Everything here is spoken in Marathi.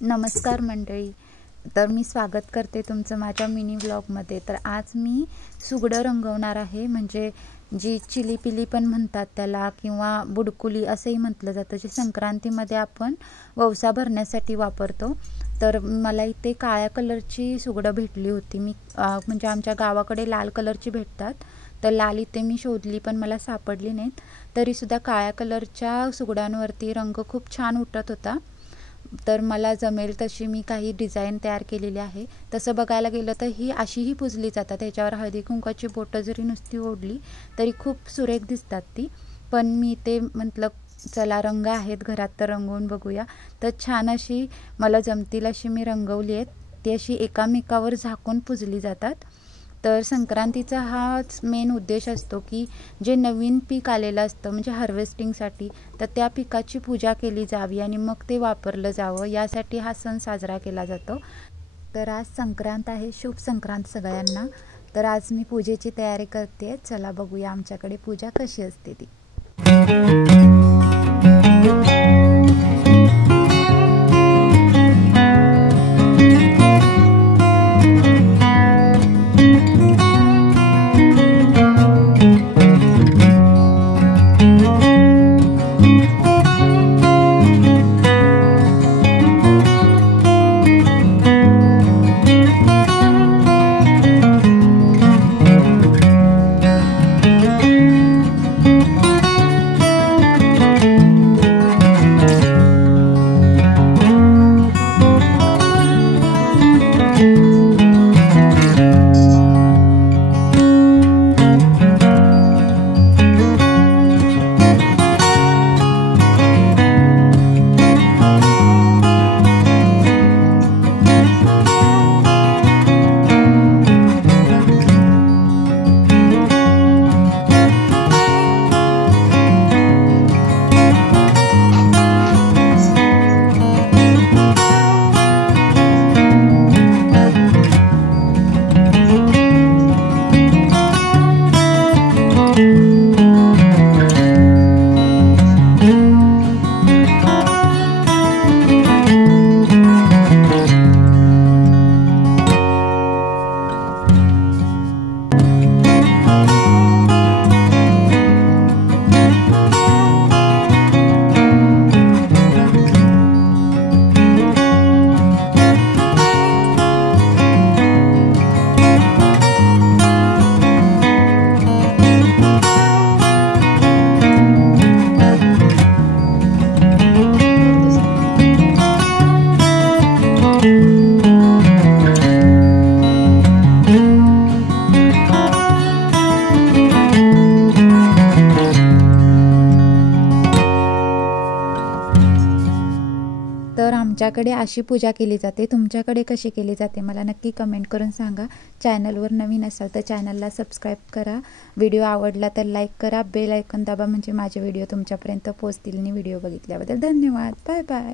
नमस्कार मंडळी, तर मी स्वागत करते तुमचं माझ्या मिनी व्लॉगमध्ये। तर आज मी सुगडं रंगवणार आहे, म्हणजे जी चिली पिली पण म्हणतात त्याला किंवा बुडकुली असंही म्हटलं जातं, जे संक्रांतीमध्ये आपण वौसा भरण्यासाठी वापरतो। तर मला इथे काळ्या कलरची सुगडं भेटली होती। मी म्हणजे आमच्या गावाकडे लाल कलरची भेटतात, तर लाल इथे मी शोधली पण मला सापडली नाहीत। तरीसुद्धा काळ्या कलरच्या सुगडांवरती रंग खूप छान उठत होता। तर मला जमेल तशी मी काही डिझाईन तयार केलेली आहे। तसं बघायला गेलं तर ही अशीही पुजली जातात, त्याच्यावर हळदी कुंकाची बोटं जरी नुसती ओढली तरी खूप सुरेख दिसतात ती। पण मी ते म्हटलं चला रंग आहेत घरात तर रंगवून बघूया। तर छान अशी मला जमतील अशी मी रंगवली आहेत, ती अशी एकामेकावर झाकून पुजली जातात। तर संक्रांतीचा हाच मेन उद्देश असतो की जे नवीन पीक आलेलं असतं म्हणजे हार्वेस्टिंगसाठी, तर त्या पिकाची पूजा केली जावी आणि मग ते वापरलं जावं, यासाठी हा सण साजरा केला जातो। तर आज संक्रांत आहे, शुभ संक्रांत सगळ्यांना। तर आज मी पूजेची तयारी करते, चला बघूया आमच्याकडे पूजा कशी असते ती। तर आमच्याकडे अशी पूजा केली जाते, तुमच्याकडे कशी केली जाते मला नक्की कमेंट करून सांगा। चॅनलवर नवीन असाल तर चॅनलला सबस्क्राईब करा, व्हिडिओ आवडला तर लाईक करा, बेल आयकॉन दाबा म्हणजे माझे व्हिडिओ तुमच्यापर्यंत पोहोचतील। आणि व्हिडिओ बघितल्याबद्दल धन्यवाद, बाय बाय।